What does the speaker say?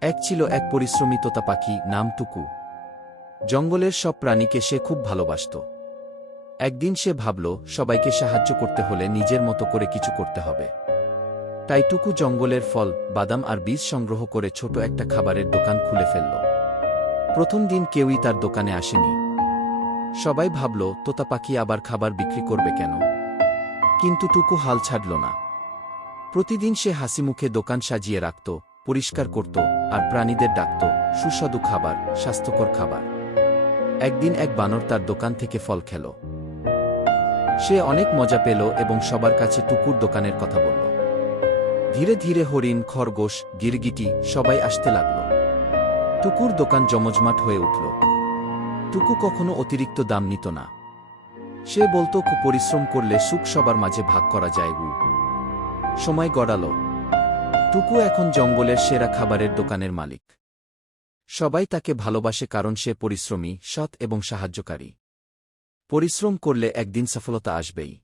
এক ছিল এক পরিশ্রমী তোতা পাখি, নাম টুকু। জঙ্গলের সব প্রাণীকে সে খুব ভালোবাসত। একদিন সে ভাবল, সবাইকে সাহায্য করতে হলে নিজের মতো করে কিছু করতে হবে। তাই টুকু জঙ্গলের ফল, বাদাম আর বীজ সংগ্রহ করে ছোট একটা খাবারের দোকান খুলে ফেলল। প্রথম দিন কেউই তার দোকানে আসেনি। সবাই ভাবল, তোতা পাখি আবার খাবার বিক্রি করবে কেন? কিন্তু টুকু হাল ছাড়ল না। প্রতিদিন সে হাসিমুখে দোকান সাজিয়ে রাখত, পরিষ্কার করত, আর প্রাণীদের ডাকত, সুস্বাদু খাবার, স্বাস্থ্যকর খাবার। একদিন এক বানর তার দোকান থেকে ফল খেল। সে অনেক মজা পেল এবং সবার কাছে টুকুর দোকানের কথা বলল। ধীরে ধীরে হরিণ, খরগোশ, গিরগিটি সবাই আসতে লাগল। টুকুর দোকান জমজমাট হয়ে উঠল। টুকু কখনো অতিরিক্ত দাম নিত না। সে বলতো, খুব পরিশ্রম করলে সুখ সবার মাঝে ভাগ করা যায়। সময় গড়াল। টুকু এখন জঙ্গলের সেরা খাবারের দোকানের মালিক। সবাই তাকে ভালোবাসে কারণ সে পরিশ্রমী, সৎ এবং সাহায্যকারী। পরিশ্রম করলে একদিন সফলতা আসবেই।